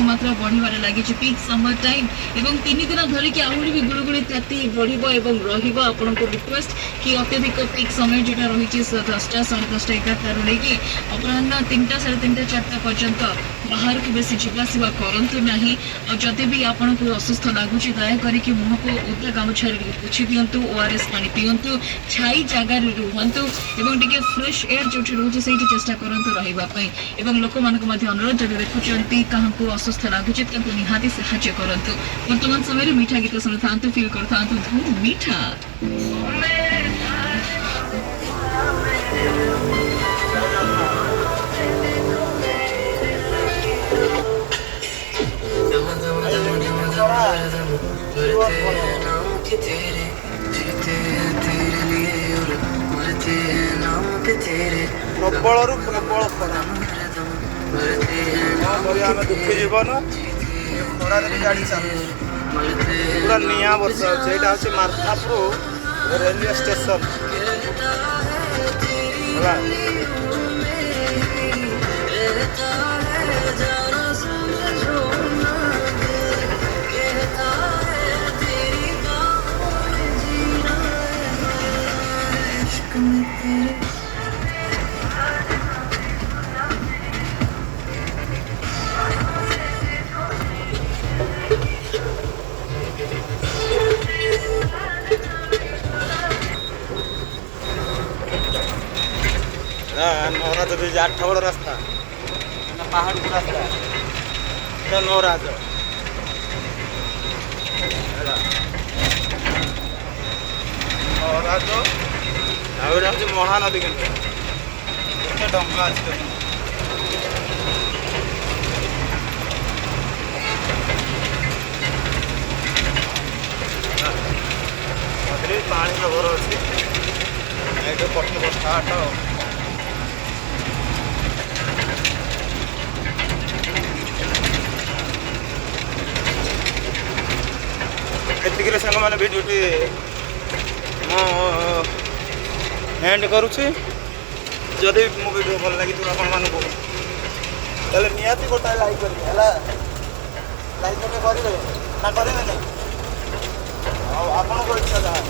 तापमात्रा बढ़िबार लगी peak summer time एवं 3 दिन धरिकी आहरी भी गुड़गुड़ी ताती बढ़िब एवं रहिबो आपन को रिक्वेस्ट कि अत्यधिक पीक समय जोटा रही 10टा 10:30 11टा लेकिन अपराह 3टा 3:30 4टा पर्यंत बाहर को बेसी जावासवा करतु ना और जदि भी आपन को असुस्थ लगुच दयाकोरी मुह को ओदा गामुछा पोछि दिंतु ओआरएस पानी पींतु छाई जगार रुहतु एवं टिके फ्रेश एयर जो रोचे से चेष्टा करतु रही लोक मानक अनुरोध जब देखुंत क्या असुस्थ लगुच निहाती साहाय्य करतु। वर्तमान समय मीठा गीत शुणु था फिल कर धूम मीठा प्रबल प्रबल खरा आम दुखी जीवन खरार भी गाड़ी चलू पूरा निआ वर्ष यहाँ हूँ मार्थापुर रेलवे स्टेशन नवराज ब्रिज 8 बड़ रास्ता पहाड़ को रास्ता नवराज नवराज हूँ महानदी के डंगा अच्छे पानी जबर अच्छे पट पट एतिक सांग मैंने भिडियोटी एंड करुच्ची जदि मो भिडियो भल लगी आपण निहाती गोटाए लाइक करेंगे लाइक करेंगे ना करेंगे नहीं आपन को इच्छा जहाँ